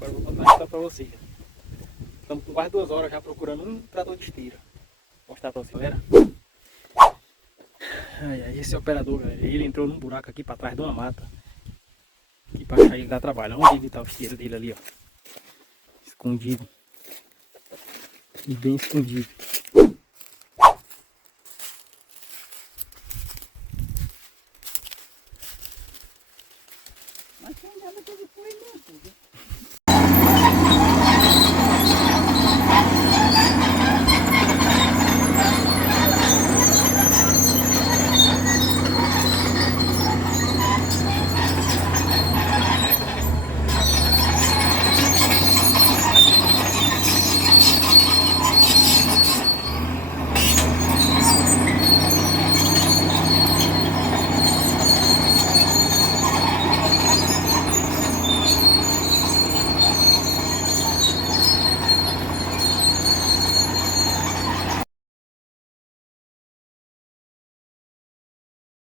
Agora eu vou mostrar pra vocês. Estamos com quase 2 horas já procurando um trator de esteira. Vou mostrar pra vocês, galera. Esse operador, galera, ele entrou num buraco aqui pra trás de uma mata. Aqui pra achar ele dá trabalho. Onde ele tá o esteiro dele ali, ó. Escondido. E bem escondido.